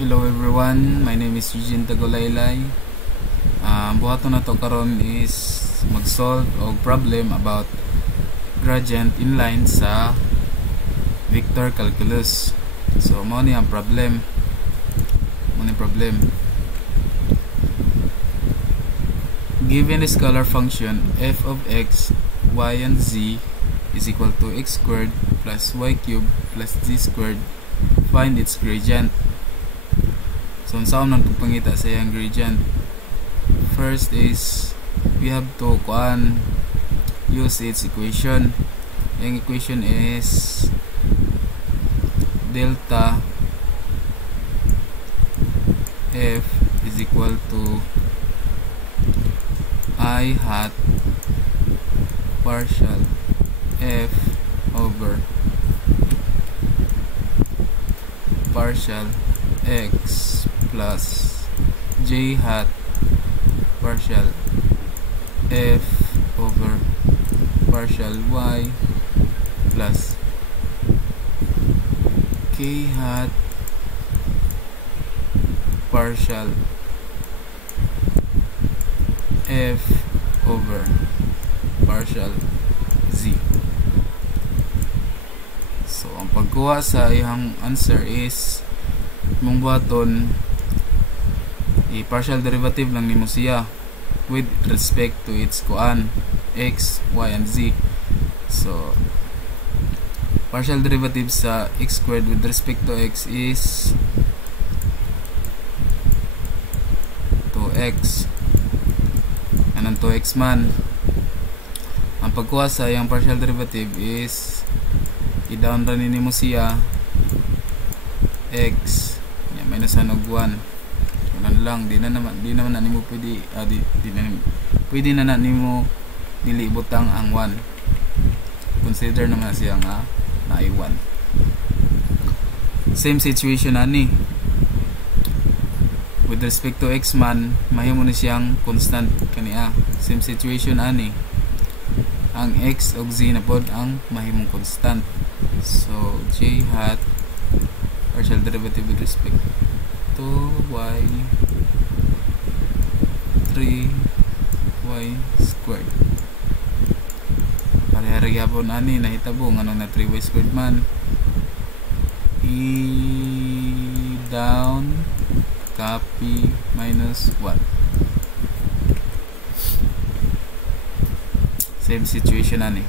Hello everyone, my name is Eugene Tagolaylay. Buhaton na to karon is mag-solve og problem about gradient inline sa vector calculus. So mo ni ang problem. Given a scalar function f of x, y and z is equal to x squared plus y cubed plus z squared, find its gradient. So, saan nang pangita sa yung gradient? First is, we have to use its equation. Yung equation is delta f is equal to I hat partial f over partial x plus j hat partial f over partial y plus k hat partial f over partial z. So ang pagkuha sa iyang answer is mong buhaton i-partial derivative lang nimo siya with respect to its x, y, and z. So partial derivative sa x squared with respect to x is 2x. Anong 2x man? Ang pagkuha sa yung partial derivative is i-down ra nimo siya x minus 1 og 1. Lang di naman na nimo pwede pwede na nimo dili butang ang 1. Consider naman siya nga na ay 1. Same situation ani with respect to x man, mahimo ni siyang constant kaniya. Same situation ani, ang x ug z na pod ang mahimong constant. So j hat partial derivative with respect to y 3y squared. Parehara gyapon ani nahitabo nganong na 3y squared man. Down copy minus 1. Same situation ani.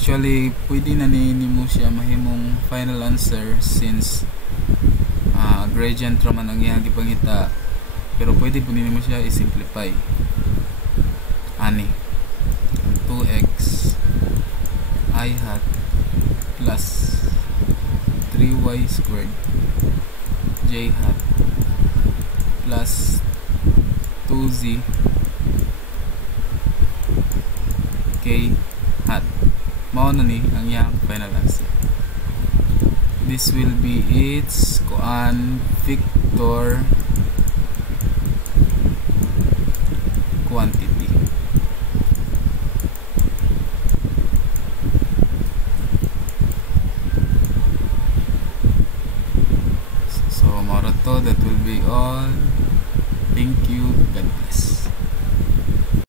Actually, pwede na nimo siya mahimong final answer since gradient raman ang iyang gipangita, pero pwede po nimo siya i-simplify ani 2x I hat plus 3y squared j hat plus 2z k hat. Mao na ni ang iyang final answer. This will be its vector